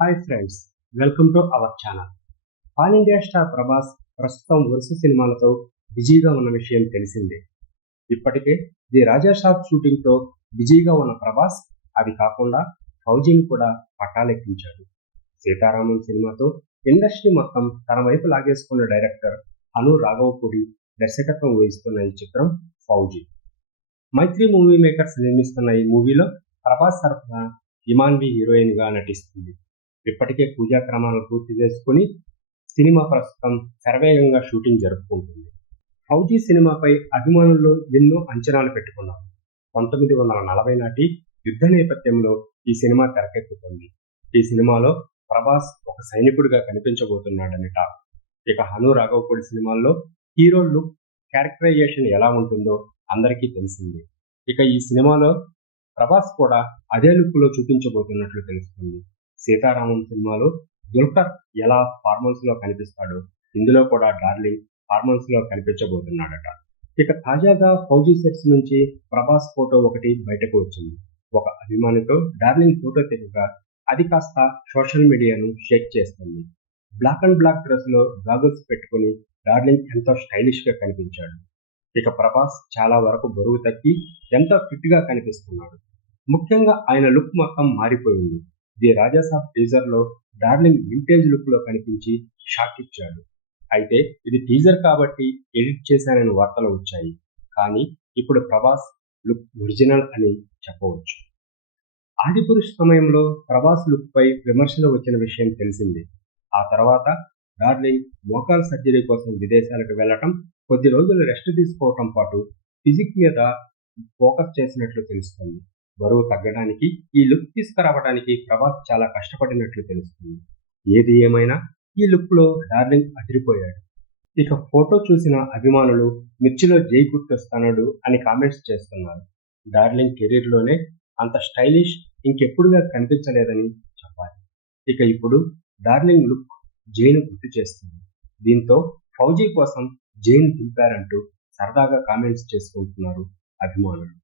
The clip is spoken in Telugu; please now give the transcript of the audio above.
Hi friends, welcome to our channel. Pan India star Prabhas ప్రస్తుతం వరుస సినిమాలతో బిజీగా ఉన్న విషయం తెలిసిందే. ఇప్పటికే ది రాజా సాబ్ షూటింగ్తో బిజీగా ఉన్న ప్రభాస్ అది కాకుండా ఫౌజీని కూడా పట్టాలెక్కించాడు. సీతారామన్ సినిమాతో ఇండస్ట్రీ మొత్తం తన వైపు లాగేసుకున్న డైరెక్టర్ అను రాఘవపూడి దర్శకత్వం వహిస్తున్న ఈ చిత్రం ఫౌజీ. మైత్రి మూవీ మేకర్స్ నిర్మిస్తున్న ఈ మూవీలో ప్రభాస్ తరఫున ఇమాన్వి హీరోయిన్ గా నటిస్తుంది. ఇప్పటికే పూజా క్రమాలను పూర్తి చేసుకుని సినిమా ప్రస్తుతం శరవేగంగా షూటింగ్ జరుపుకుంటుంది. ఫౌజీ సినిమాపై అభిమానుల్లో ఎన్నో అంచనాలు పెట్టుకున్నారు. 1940 నాటి యుద్ధ నేపథ్యంలో ఈ సినిమా తెరకెక్కుతుంది. ఈ సినిమాలో ప్రభాస్ ఒక సైనికుడిగా కనిపించబోతున్నాడని టాక్. ఇక హను రాఘవపూడి సినిమాల్లో హీరో లుక్, క్యారెక్టరైజేషన్ ఎలా ఉంటుందో అందరికీ తెలిసిందే. ఇక ఈ సినిమాలో ప్రభాస్ కూడా అదే లుక్ లో చూపించబోతున్నట్లు తెలుస్తుంది. సీతారామన్ సినిమాలో దుల్కర్ ఎలా ఫార్మల్స్ లో కనిపిస్తాడో ఇందులో కూడా డార్లింగ్ ఫార్మల్స్ లో కనిపించబోతున్నాడట. ఇక తాజాగా ఫౌజీ సెట్స్ నుంచి ప్రభాస్ ఫోటో ఒకటి బయటకు వచ్చింది. ఒక అభిమానితో డార్లింగ్ ఫోటో తెగగా అది కాస్త సోషల్ మీడియాను షేక్ చేస్తుంది. బ్లాక్ అండ్ బ్లాక్ డ్రెస్ లో గాగుల్స్ పెట్టుకుని డార్లింగ్ ఎంతో స్టైలిష్ గా కనిపించాడు. ఇక ప్రభాస్ చాలా వరకు బరువు తగ్గి ఎంతో ఫిట్ గా కనిపిస్తున్నాడు. ముఖ్యంగా ఆయన లుక్ మొత్తం మారిపోయింది. ది రాజాసాబ్ టీజర్ లో డార్లింగ్ వింటేజ్ లుక్ లో కనిపించి షాక్ ఇచ్చాడు. అయితే ఇది టీజర్ కాబట్టి ఎడిట్ చేశానని వార్తలు వచ్చాయి. కానీ ఇప్పుడు ప్రభాస్ లుక్ ఒరిజినల్ అని చెప్పవచ్చు. ఆదిపురుష్ సమయంలో ప్రభాస్ లుక్ పై విమర్శలు వచ్చిన విషయం తెలిసిందే. ఆ తర్వాత డార్లింగ్ మోకాల్ సర్జరీ కోసం విదేశాలకు వెళ్లటం, కొద్ది రోజులు రెస్ట్ తీసుకోవటం పాటు ఫిజిక్ మీద ఫోకస్ చేసినట్లు తెలుస్తుంది. బరువు తగ్గడానికి, ఈ లుక్ తీసుకురావడానికి ప్రభాస్ చాలా కష్టపడినట్లు తెలుస్తుంది. ఏది ఏమైనా ఈ లుక్ లో డార్లింగ్ అదిరిపోయాడు. ఇక ఫోటో చూసిన అభిమానులు మిర్చిలో జై గుర్తొస్తాడు అని కామెంట్స్ చేస్తున్నారు. డార్లింగ్ కెరీర్ లోనే అంత స్టైలిష్ ఇంకెప్పుడుగా కనిపించలేదని చెప్పాలి. ఇక ఇప్పుడు డార్లింగ్ లుక్ జైను గుర్తు చేస్తుంది. దీంతో ఫౌజీ కోసం జైన్ దింపారంటూ సరదాగా కామెంట్స్ చేసుకుంటున్నారు అభిమానులు.